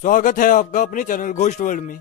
स्वागत है आपका अपने चैनल घोस्ट वर्ल्ड में।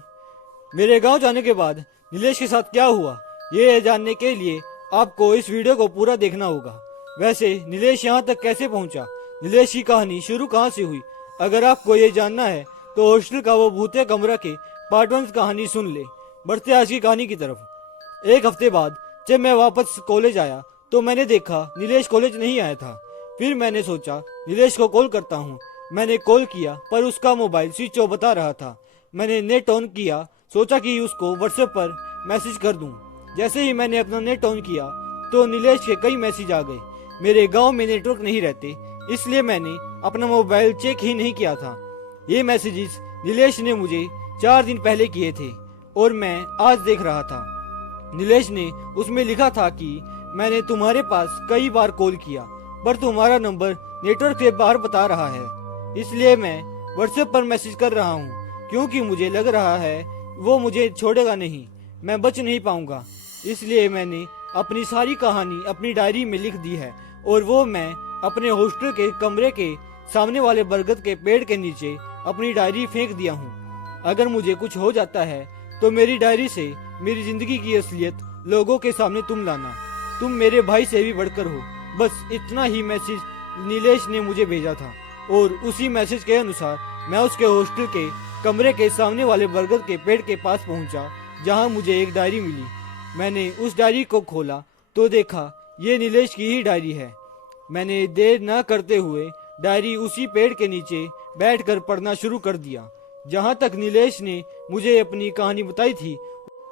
मेरे गांव जाने के बाद नीलेश के साथ क्या हुआ, ये जानने के लिए आपको इस वीडियो को पूरा देखना होगा। वैसे नीलेश यहाँ तक कैसे पहुँचा, नीलेश की कहानी शुरू कहाँ से हुई, अगर आपको ये जानना है तो हॉस्टल का वो भूतिया कमरा के पार्ट 1 कहानी सुन ले। बढ़ते आज की कहानी की तरफ। एक हफ्ते बाद जब मैं वापस कॉलेज आया तो मैंने देखा नीलेश कॉलेज नहीं आया था। फिर मैंने सोचा नीलेश को कॉल करता हूँ। मैंने कॉल किया पर उसका मोबाइल स्विच ऑफ बता रहा था। मैंने नेट ऑन किया, सोचा कि उसको व्हाट्सएप पर मैसेज कर दूं। जैसे ही मैंने अपना नेट ऑन किया तो नीलेश के कई मैसेज आ गए। मेरे गांव में नेटवर्क नहीं रहते, इसलिए मैंने अपना मोबाइल चेक ही नहीं किया था। ये मैसेजेस नीलेश ने मुझे 4 दिन पहले किए थे और मैं आज देख रहा था। नीलेश ने उसमें लिखा था कि मैंने तुम्हारे पास कई बार कॉल किया पर तुम्हारा नंबर नेटवर्क से बाहर बता रहा है, इसलिए मैं व्हाट्सएप पर मैसेज कर रहा हूँ क्योंकि मुझे लग रहा है वो मुझे छोड़ेगा नहीं, मैं बच नहीं पाऊंगा। इसलिए मैंने अपनी सारी कहानी अपनी डायरी में लिख दी है और वो मैं अपने हॉस्टल के कमरे के सामने वाले बरगद के पेड़ के नीचे अपनी डायरी फेंक दिया हूँ। अगर मुझे कुछ हो जाता है तो मेरी डायरी से मेरी जिंदगी की असलियत लोगों के सामने तुम लाना। तुम मेरे भाई से भी बढ़कर हो। बस इतना ही मैसेज नीलेश ने मुझे भेजा था और उसी मैसेज के अनुसार मैं उसके हॉस्टल के कमरे के सामने वाले बरगद के पेड़ के पास पहुंचा जहां मुझे एक डायरी मिली। मैंने उस डायरी को खोला तो देखा ये नीलेश की ही डायरी है। मैंने देर न करते हुए डायरी उसी पेड़ के नीचे बैठकर पढ़ना शुरू कर दिया जहां तक नीलेश ने मुझे अपनी कहानी बताई थी।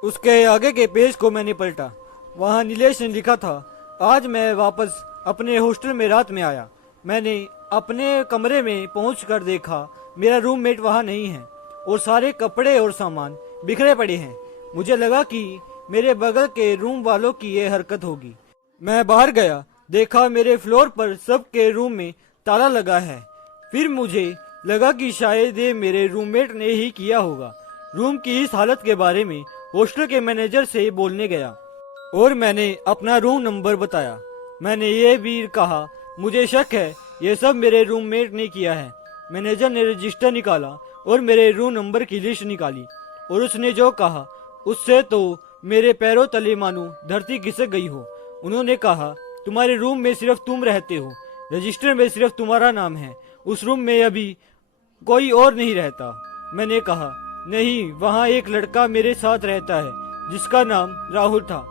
उसके आगे के पेज को मैंने पलटा। वहां नीलेश ने लिखा था, आज मैं वापस अपने हॉस्टल में रात में आया। मैंने अपने कमरे में पहुंचकर देखा मेरा रूममेट वहां नहीं है और सारे कपड़े और सामान बिखरे पड़े हैं। मुझे लगा कि मेरे बगल के रूम वालों की ये हरकत होगी। मैं बाहर गया, देखा मेरे फ्लोर पर सबके रूम में ताला लगा है। फिर मुझे लगा कि शायद ये मेरे रूममेट ने ही किया होगा। रूम की इस हालत के बारे में हॉस्टल के मैनेजर से बोलने गया और मैंने अपना रूम नंबर बताया। मैंने ये भी कहा मुझे शक है ये सब मेरे रूममेट ने किया है। मैनेजर ने रजिस्टर निकाला और मेरे रूम नंबर की लिस्ट निकाली और उसने जो कहा उससे तो मेरे पैरों तले मानो धरती खिसक गई हो। उन्होंने कहा तुम्हारे रूम में सिर्फ तुम रहते हो, रजिस्टर में सिर्फ तुम्हारा नाम है, उस रूम में अभी कोई और नहीं रहता। मैंने कहा नहीं, वहाँ एक लड़का मेरे साथ रहता है जिसका नाम राहुल था।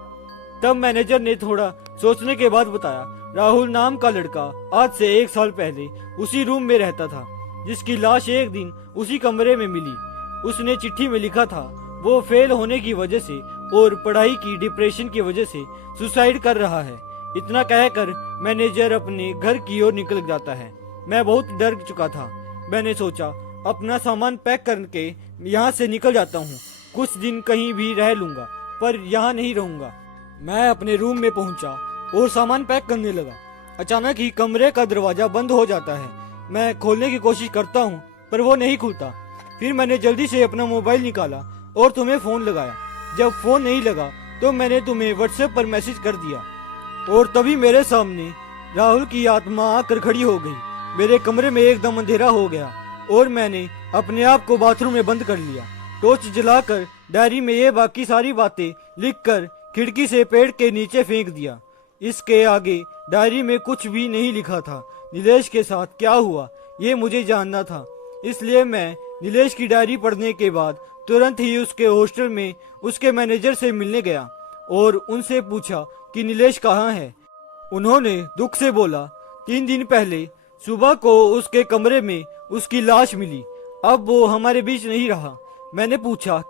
तब मैनेजर ने थोड़ा सोचने के बाद बताया, राहुल नाम का लड़का आज से 1 साल पहले उसी रूम में रहता था जिसकी लाश एक दिन उसी कमरे में मिली। उसने चिट्ठी में लिखा था वो फेल होने की वजह से और पढ़ाई की डिप्रेशन की वजह से सुसाइड कर रहा है। इतना कहकर मैनेजर अपने घर की ओर निकल जाता है। मैं बहुत डर चुका था। मैंने सोचा अपना सामान पैक करके यहाँ से निकल जाता हूँ, कुछ दिन कहीं भी रह लूंगा पर यहाँ नहीं रहूंगा। मैं अपने रूम में पहुंचा और सामान पैक करने लगा। अचानक ही कमरे का दरवाजा बंद हो जाता है। मैं खोलने की कोशिश करता हूं पर वो नहीं खुलता। फिर मैंने जल्दी से अपना मोबाइल निकाला और तुम्हें फोन लगाया। जब फोन नहीं लगा तो मैंने तुम्हें व्हाट्सएप पर मैसेज कर दिया और तभी मेरे सामने राहुल की आत्मा आकर खड़ी हो गई। मेरे कमरे में एकदम अंधेरा हो गया और मैंने अपने आप को बाथरूम में बंद कर लिया। टॉर्च जलाकर डायरी में ये बाकी सारी बातें लिखकर खिड़की से पेड़ के नीचे फेंक दिया। इसके आगे डायरी में कुछ भी नहीं लिखा था। नीलेश के साथ क्या हुआ ये मुझे जानना था, इसलिए मैं नीलेश की डायरी पढ़ने के बाद तुरंत ही उसके हॉस्टल में उसके मैनेजर से मिलने गया और उनसे पूछा कि नीलेश कहाँ है। उन्होंने दुख से बोला 3 दिन पहले सुबह को उसके कमरे में उसकी लाश मिली, अब वो हमारे बीच नहीं रहा। मैंने पूछा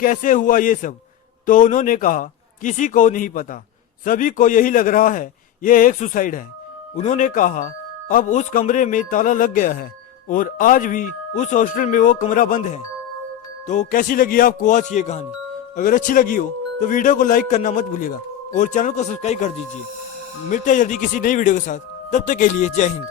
कैसे हुआ ये सब, तो उन्होंने कहा किसी को नहीं पता, सभी को यही लग रहा है ये एक सुसाइड है। उन्होंने कहा अब उस कमरे में ताला लग गया है और आज भी उस हॉस्टल में वो कमरा बंद है। तो कैसी लगी आपको आज की ये कहानी? अगर अच्छी लगी हो तो वीडियो को लाइक करना मत भूलिएगा और चैनल को सब्सक्राइब कर दीजिए। मिलते हैं जल्दी किसी नई वीडियो के साथ, तब तक के लिए जय हिंद।